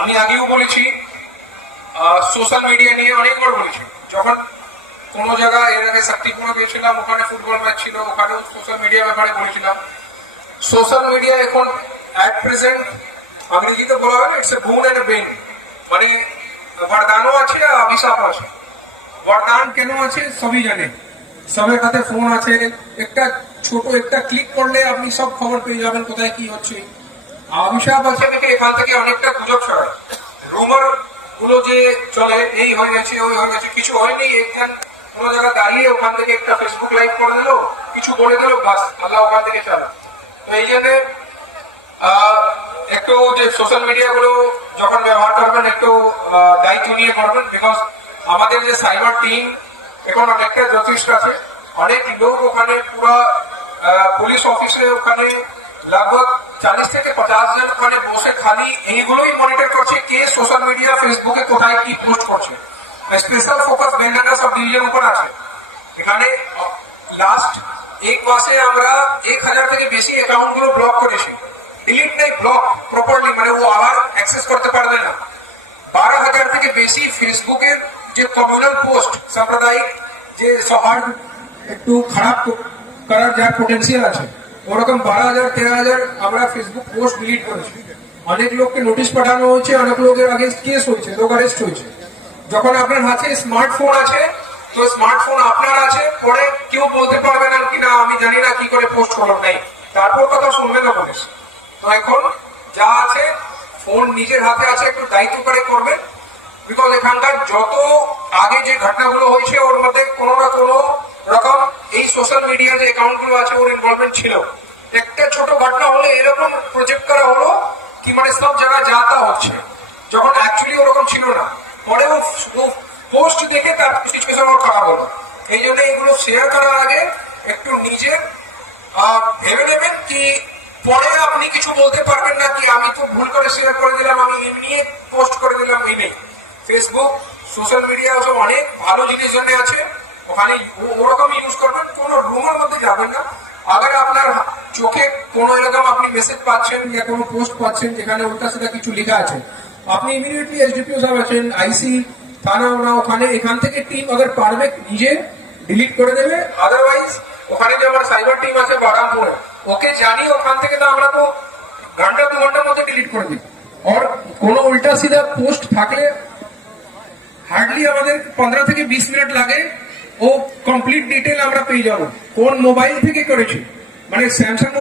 আমি আগেও বলেছি, সোশ্যাল মিডিয়া নিয়ে অনেকবার বলেছি। যখন কোনো জায়গায় এর আগে শক্তিপুরে গেছিলাম, ওখানে ফুটবল ম্যাচ ছিল, ওখানেও সোশ্যাল মিডিয়া ব্যাপারে বলেছিলাম। সোশ্যাল মিডিয়া এখন এট প্রেজেন্ট अंग्रेजीতে বলা হয় ইটস এ বুন এন্ড বেন, মানে वरदानও আছে আর অভিশাপও আছে। वरदान কেন আছে সবই জানে, সবার হাতে ফোন আছে, একটা ছোট একটা ক্লিক করলে আপনি সব খবর পেয়ে যাবেন কোথায় কি হচ্ছে। অভিশাপ আছে থেকে এখান থেকে অনেকটা গুজব ছড়ায়, রুমার গুলো যে চলে, এই হয়ে গেছে ওই হয়ে গেছে, কিছু হয়নি, একজন কোনো জায়গায় দাঁড়িয়ে ওখান থেকে একটা ফেসবুক লাইভ করে দিল, কিছু বলে দিল, বাস আল্লাহ ওখান থেকে চালো। তো এই জন্য একটু যে সোশ্যাল মিডিয়া গুলো যখন ব্যবহার করবেন একটু দায়িত্ব নিয়ে করবেন, বিকজ আমাদের যে সাইবার টিম এখন অনেকটা যথেষ্ট আছে, অনেক লোক ওখানে পুরো পুলিশ অফিসে ওখানে लगभग 40 থেকে 50 জন ওখানে বসে খালি এইগুলোই মনিটর করছে কে সোশ্যাল মিডিয়া ফেসবুকে কোথায় কি পোস্ট করছে। স্পেশাল ফোকাস ব্যাঙ্গানা সব ডিভিশন উপর আছে। এখানে লাস্ট এক মাসে আমরা 1000 থেকে বেশি অ্যাকাউন্ট গুলো ব্লক করেছি, ডিলিট নেই, ব্লক প্রপারলি, মানে ও আবার অ্যাক্সেস করতে পারবে না। 12,000 থেকে বেশি ফেসবুকের যে কমিউনাল পোস্ট, সাম্প্রদায়িক যে সৌহার্দ একটু খারাপ করার যার পোটেন্সিয়াল আছে, ওরকম 12,000 13,000 আমরা ফেসবুক পোস্ট ডিলিট করেছি। অনেক লোককে নোটিশ পাঠানো হয়েছে, অনেক লোকের আগে কেস হয়েছে, লোক অ্যারেস্ট হয়েছে। যখন আপনার হাতে স্মার্টফোন আছে, তো স্মার্টফোন আপনার আছে, পরে কেউ বলতে পারবে না কিনা আমি জানি না কি করে পোস্ট করলাম, নাই তারপর কথা শুনবে না পুলিশ। তো এখন যা আছে ফোন নিজের হাতে আছে, একটু দায়িত্ব করে করবেন, বিকজ এখানকার যত আগে যে ঘটনাগুলো হয়েছে ওর মধ্যে কোনো না কোনো রকম এই সোশ্যাল মিডিয়ার যে অ্যাকাউন্ট গুলো আছে ওর ইনভলভমেন্ট ছিল। একটা ছোট ঘটনা হলে এরকম প্রজেক্ট করা হলো কি মানে সব জায়গায় যাতা হচ্ছে, যখন অ্যাকচুয়ালি ওরকম ছিল না। পরে ও পোস্ট দেখে তার সিচুয়েশন ওর খারাপ হলো। এই জন্য এগুলো শেয়ার করার আগে একটু নিজের ভেবে নেবেন কি পরে আপনি কিছু বলতে পারবেন না কি আমি তো ভুল করে শেয়ার করে দিলাম, আমি এমনি পোস্ট করে দিলাম। এই নেই, ফেসবুক সোশ্যাল মিডিয়া অনেক ভালো জিনিস জন্য আছে, ওখানে ওরকম ইউজ করবেন, কোনো রুমের মধ্যে যাবেন না। আগে আপনার চোখে কোনো এরকম আপনি মেসেজ পাচ্ছেন या কোনো পোস্ট পাচ্ছেন যেখানে উল্টা সিধা কিছু লেখা আছে, আপনি ইমিডিয়েটলি এসডিপিও সাহেব আছেন, আইসি থানা, ওরা ওখানে এখান থেকে টিম আবার পারবে নিজে ডিলিট করে দেবে। আদারওয়াইজ ওখানে যে আমার সাইবার টিম আছে বাগানপুরে, ওকে জানি ওখান থেকে তো আমরা তো ঘন্টা 2 ঘন্টার মধ্যে ডিলিট করে দিই। আর কোনো উল্টা সিধা পোস্ট থাকলে হার্ডলি আমাদের 15 থেকে 20 মিনিট লাগে, ও কমপ্লিট ডিটেল আমরা পেয়ে যাবো কোন মোবাইল থেকে করেছি, মানে স্যামসাং